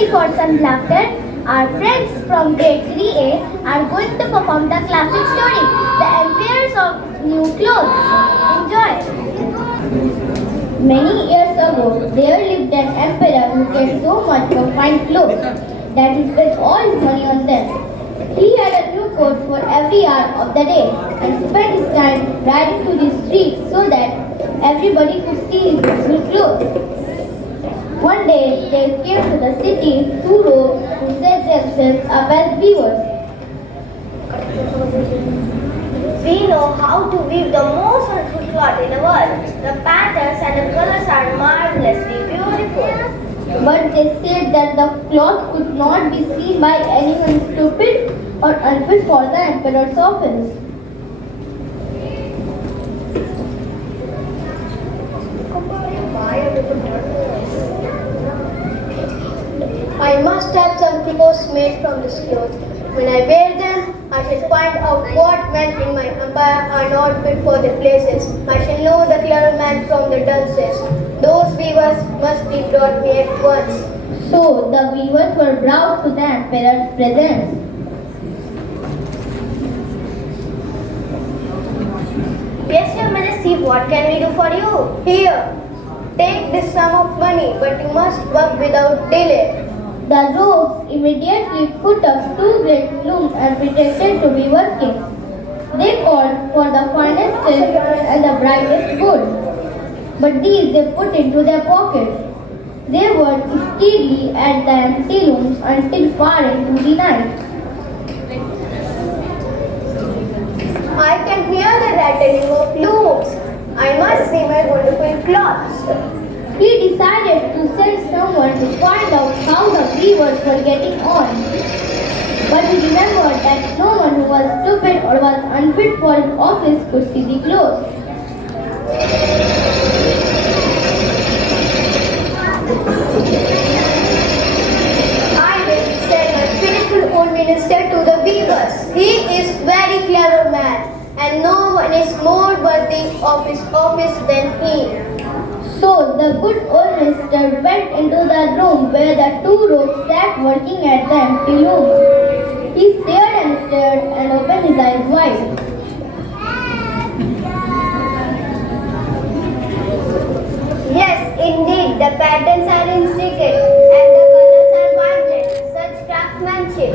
ready for some laughter? Our friends from grade 3A are going to perform the classic story, The Emperors of New Clothes. Enjoy! Many years ago, there lived an emperor who cared so much for fine clothes that he spent all his money on them. He had a new coat for every hour of the day and spent his time riding through the streets so that everybody could see his beautiful clothes. One day, there came to the city two rogues who set themselves up as weavers. We know how to weave the most wonderful cloth in the world. The patterns and the colors are marvelously beautiful. But they said that the cloth could not be seen by anyone stupid or unfit for the emperor's office. I must have some clothes made from this cloth. When I wear them, I shall find out what men in my empire are not fit for their places. I shall know the clever man from the dunces. Those weavers must be brought me at once. So the weavers were brought to the emperor's presence. Yes, Your Majesty, what can we do for you? Here, take this sum of money, but you must work without delay. The rogues immediately put up two great looms and pretended to be working. They called for the finest silk and the brightest gold, but these they put into their pockets. They worked steadily at the empty looms until far into the night. I can hear the rattling of looms. I must see my wonderful cloths. He decided to send someone to find out how the weavers were getting on. But he remembered that no one who was stupid or was unfit for his office could see the clothes. I will send my faithful old minister to the weavers. He is very clever man, and no one is more worthy of his office than he. So the good old minister went into the room where the two rogues sat working at the empty loom. He stared and opened his eyes wide. Yes, indeed, the patterns are intricate and the colors are vibrant. Such craftsmanship.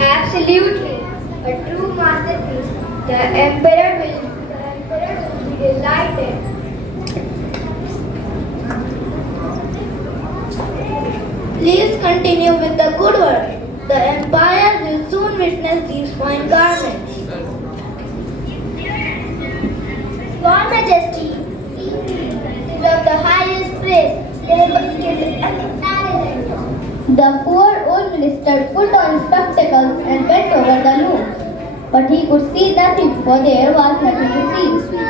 Absolutely, a true masterpiece. The emperor will be delighted. Please continue with the good work. The empire will soon witness these fine garments. Your Majesty, is of the highest praise. Their work is excellent. The poor old minister put on spectacles and bent over the loom. But he could see nothing, for there was nothing to see.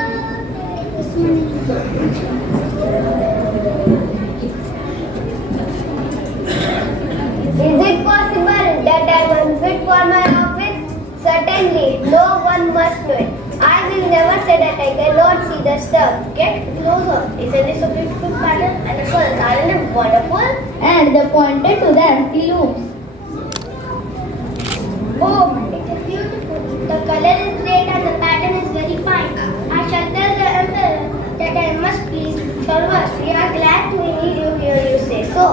Is it possible that I am fit for my office? Certainly, no one must know it. I will never say that I cannot see the stuff. Get closer. Isn't this a beautiful pattern? And the colors aren't they wonderful? And they pointed to the empty looms. Oh, it is beautiful. The color is great and the pattern is very fine. I shall tell the emperor that I must please your work. We are glad to hear you say so.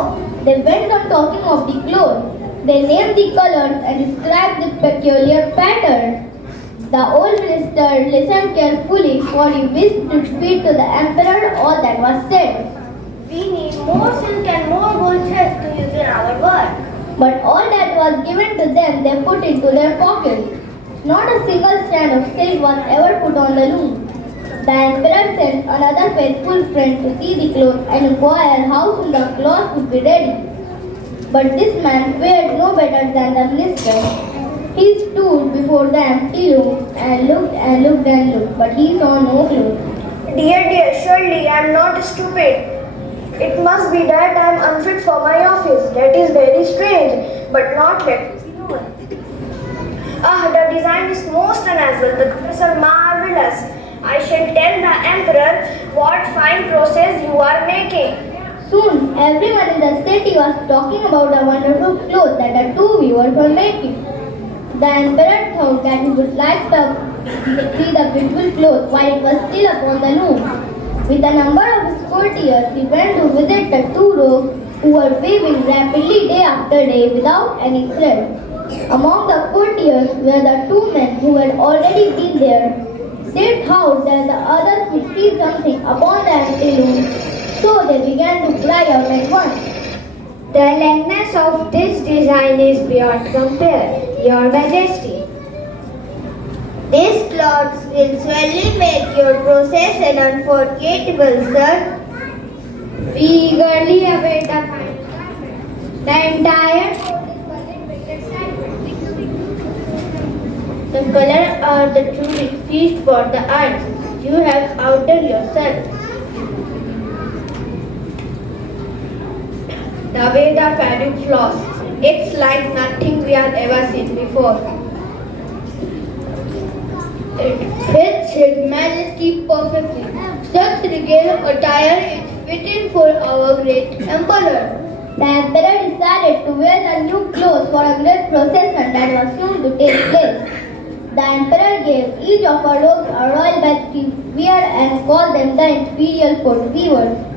They went on talking of the clothes. They named the colors and described the peculiar pattern. The old minister listened carefully, for he wished to speak to the emperor all that was said. We need more silk and more gold threads to use in our work. But all that was given to them they put into their pockets. Not a single strand of silk was ever put on the loom. The emperor sent another faithful friend to see the cloth and inquire how soon the cloth would be ready. But this man fared no better than the minister. He stood before the empty loom and looked and looked and looked, but he saw no cloth. Dear, surely I am not stupid. It must be that I am unfit for my office. That is very strange, but not let me know it. The design is most unusual. The colors are marvelous. I shall tell the emperor what fine process you are making. Soon, everyone in the city was talking about the wonderful clothes that the two weavers were making. The emperor thought that he would like to see the beautiful clothes while it was still upon the loom. With a number of his courtiers, he went to visit the two rogues who were weaving rapidly day after day without any thread. Among the courtiers were the two men who had already been there. They thought that the others would see something upon the empty loom, so they began to cry out at once. The likeness of this design is beyond compare, Your Majesty. These clothes will surely make your process an unforgettable, sir. We eagerly await the final garment. The entire the color of the tunic feast for the eyes. You have outdone yourself. The way the fabric flows, it's like nothing we have ever seen before. It fits His Majesty perfectly. Such regal attire is fitting for our great emperor. The emperor decided to wear the new clothes for a great procession that was soon to take place. The emperor gave each of our rogues a royal badge to wear and called them the imperial court weavers.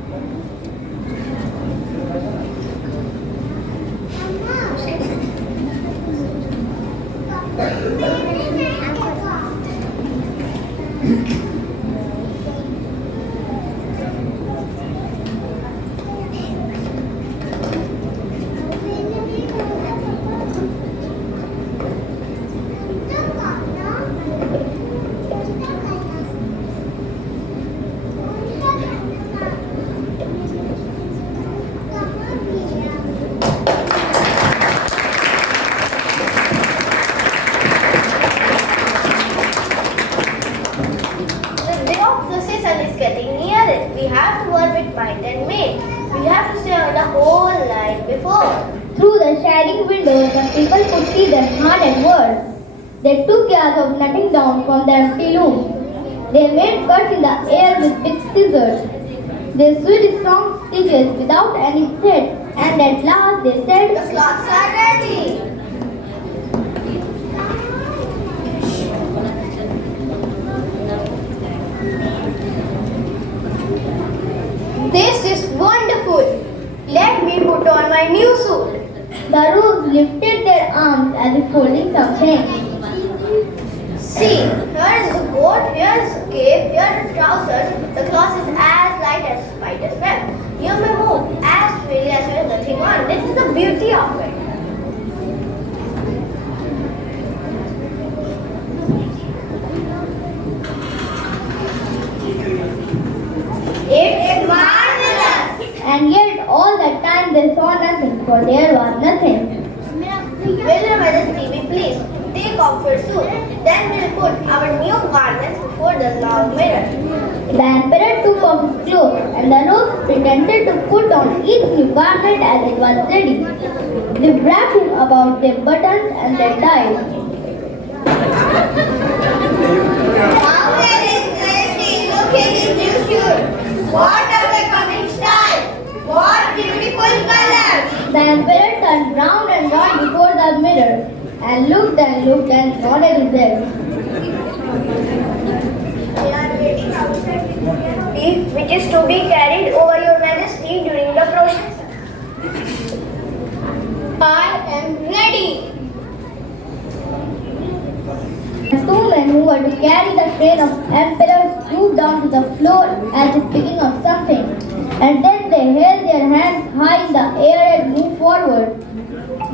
Through the shining windows, the people could see them hard at work. They took care of nothing down from the empty loom. They made cuts in the air with big scissors. They sewed strong stitches without any thread, and at last they said, The clothes are ready. This is wonderful. Let me put on my new suit. The rogues lifted their arms as if holding something. See, here is the coat, here is the cape, here are the trousers. The cloth is as light as a spider's web. You may move as freely as there is nothing on. This is the beauty of it. It's marvelous! And yet all the time they saw nothing, for there was nothing. Will Your Majesty be pleased to take off your suit? Then we'll put our new garments before the long mirror. The emperor took off his clothes, and the rogues pretended to put on each new garment as it was ready. They wrapped him about their buttons and their ties. How very interesting! Look at this new suit. What a becoming style! What beautiful colors! The emperor turned round and round before the mirror and looked and nodded his head. We are waiting outside with the tea, which is to be carried over Your Majesty during the procession. I am ready. The two men who were to carry the train of emperors stooped down to the floor as if picking up something, and then they held their hands high in the air and moved forward.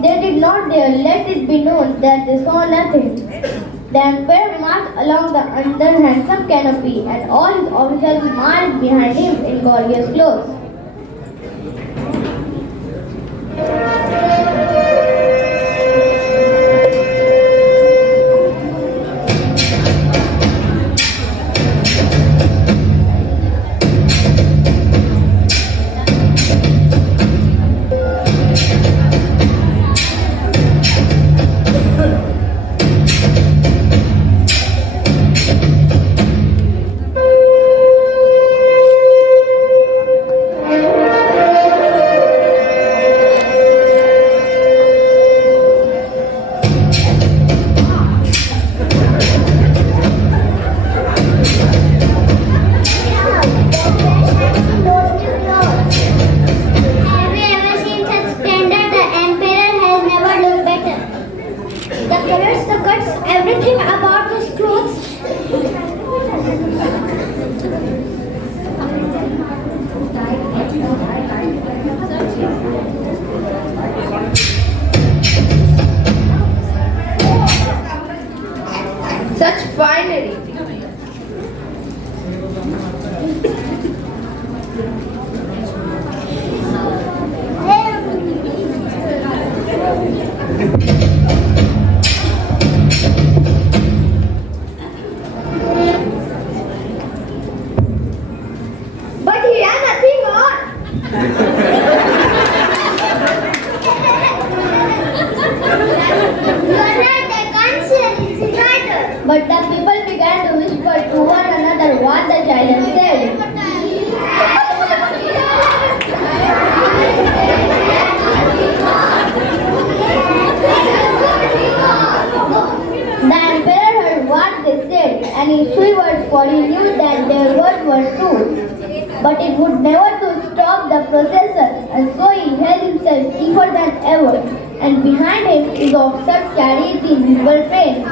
They did not dare let it be known that they saw nothing. The emperor marched along the under handsome canopy, and all his officers marched behind him in gorgeous clothes. colors, the cuts, everything about those clothes. Such finery. But he has nothing on. You are right, I can't see anything either. But the people began to whisper to one another what the child had said. The emperor heard what they said, and he shivered, for he knew that their words were true. But it would never to stop the processor, and so he held himself stiffer than ever, and behind him his officers carried the invisible train.